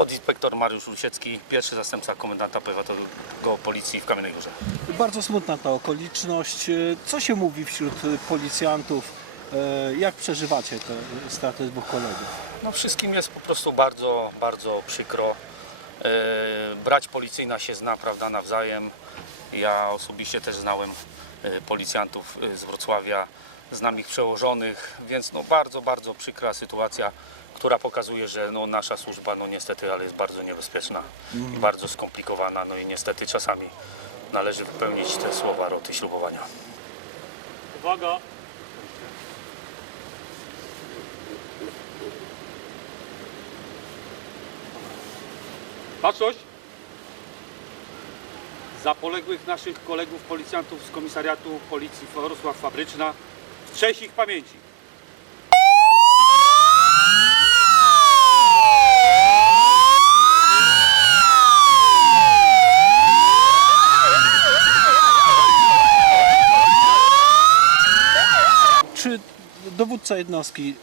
Podinspektor Mariusz Rusiecki, pierwszy zastępca komendanta powiatowego policji w Kamiennej Górze. Bardzo smutna ta okoliczność. Co się mówi wśród policjantów? E, Jak przeżywacie tę stratę dwóch kolegów? No wszystkim jest po prostu bardzo, bardzo przykro. E, brać policyjna się zna, prawda, nawzajem. Ja osobiście też znałem policjantów e, z Wrocławia, znam ich przełożonych, więc no bardzo, bardzo przykra sytuacja, która pokazuje, że no nasza służba no niestety, ale jest bardzo niebezpieczna i bardzo skomplikowana, no i niestety czasami należy wypełnić te słowa roty ślubowania. Uwaga! Baczność! Za poległych naszych kolegów policjantów z komisariatu policji Wrocław Fabryczna w cześć ich pamięci. Czy dowódca jednostki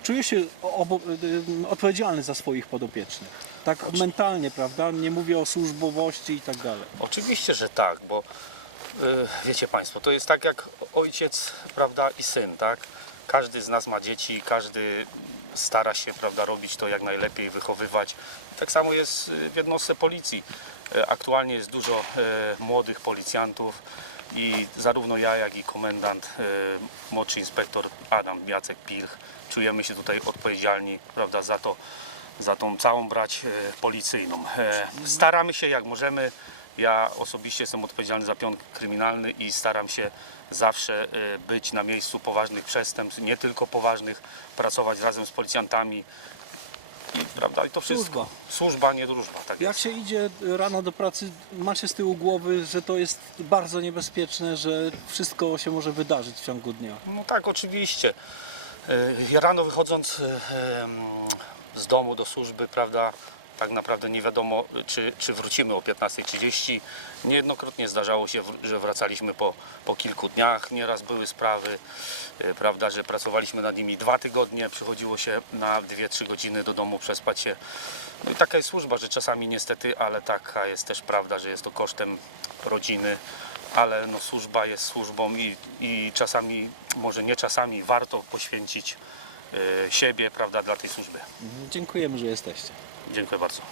e, czuje się e, odpowiedzialny za swoich podopiecznych? Tak mentalnie, prawda? Nie mówię o służbowości i tak dalej. Oczywiście, że tak, bo y, wiecie Państwo, to jest tak jak ojciec, prawda, i syn, tak? Każdy z nas ma dzieci, każdy stara się, prawda, robić to jak najlepiej, wychowywać. Tak samo jest y, w jednostce policji. Y, Aktualnie jest dużo y, młodych policjantów i zarówno ja, jak i komendant, młodszy inspektor Adam Jacek Pilch, czujemy się tutaj odpowiedzialni, prawda, za to, za tą całą brać policyjną. Staramy się jak możemy. Ja osobiście jestem odpowiedzialny za pion kryminalny i staram się zawsze e, być na miejscu poważnych przestępstw, nie tylko poważnych, pracować razem z policjantami. I, prawda, i to wszystko. Służba. Służba, nie drużba. Tak Jak jest. się idzie rano do pracy, macie z tyłu głowy, że to jest bardzo niebezpieczne, że wszystko się może wydarzyć w ciągu dnia. No tak, oczywiście. Ja rano wychodząc em, z domu do służby, prawda, tak naprawdę nie wiadomo, czy, czy wrócimy o 15.30. Niejednokrotnie zdarzało się, że wracaliśmy po, po kilku dniach. Nieraz były sprawy, e, prawda, że pracowaliśmy nad nimi dwa tygodnie, przychodziło się na 2-3 godziny do domu przespać się. No i taka jest służba, że czasami niestety, ale taka jest też prawda, że jest to kosztem rodziny, ale no, służba jest służbą i, i czasami, może nie czasami, warto poświęcić siebie, prawda, dla tej służby. Dziękujemy, że jesteście. Dziękuję bardzo.